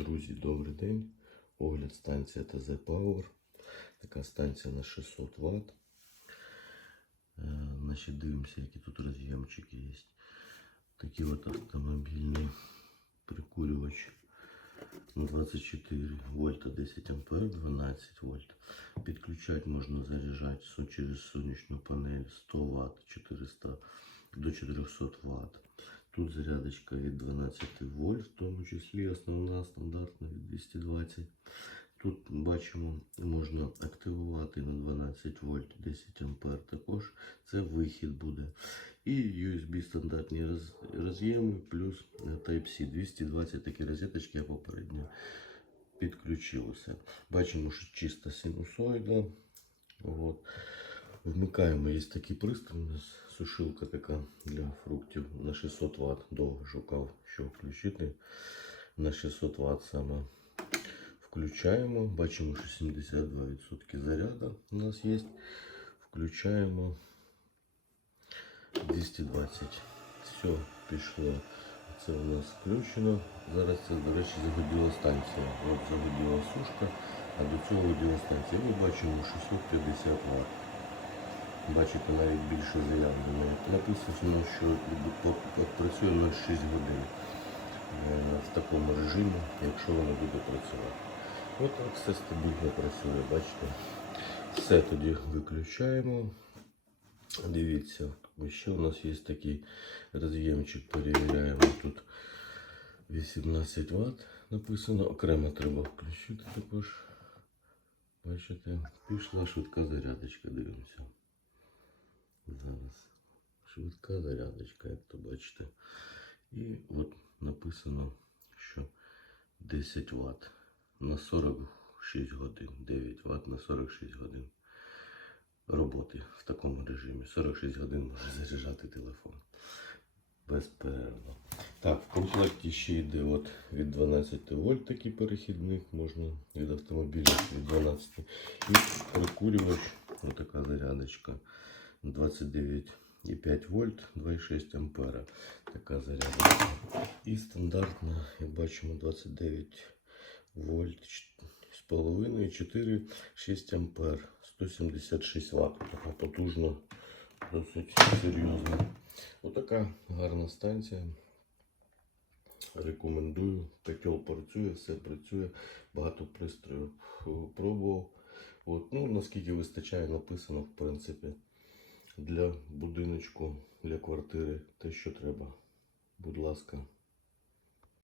Друзі, добрий день. Огляд станція ТЗ Power. Така станція на 600 Вт. Е, Значить, дивимося, які тут роз'ємчики є. Такі от автомобільні прикурювач на 24 вольта 10 ампер 12 вольт. Підключати можна заряджати через сонячну панель 100 Вт 400 до 400 Вт. Тут зарядочка від 12 вольт, в тому числі основна стандартна від 220. Тут бачимо, можна активувати на 12 вольт 10 ампер. Також це вихід буде. І USB стандартні роз- роз'єми, плюс е, Type-C. 220 такі розеточки я попередньо підключив. Бачимо, що чиста синусоїда. От. Вмикаємо, є такий пристрій, сушилка така для фруктів на 600 Вт. Довго шукав, що включити. На 600 Вт саме включаємо. Бачимо, що 72% заряду у нас є. Включаємо 220. Все, пішло. Це у нас включено. Зараз це, до речі, загоділа станція. От загоділа сушка, а до цього гуділа станція. Ми бачимо 650 Вт. Бачите, навіть більше заявлено. Написано, що працює на 6 годин е, в такому режимі, якщо воно буде працювати. От так все стабільно працює, бачите. Все тоді виключаємо. Дивіться, ще у нас є такий роз'ємчик, перевіряємо. Тут 18 Вт написано, окремо треба включити також. Бачите, пішла швидка зарядочка, дивимося. Зараз швидка зарядочка, як то бачите. І от написано, що 10 Вт на 46 годин. 9 Вт на 46 годин роботи в такому режимі. 46 годин може заряджати телефон. Безперервно. Так, в комплекті ще йде от від 12 вольт такий перехідник, можна від автомобіля від 12. І прикурювач, отака зарядочка. 29,5 вольт, 2,6 ампера. Така зарядочка. І стандартна, як бачимо, 29 вольт з половиною 4, 6 ампер, 176 Вт. Така потужна, досить серйозна. Отака гарна станція. Рекомендую. Котел працює, все працює. Багато пристроїв пробував. От, ну, наскільки вистачає, написано, в принципі, для будиночку, для квартири те, що треба. Будь ласка,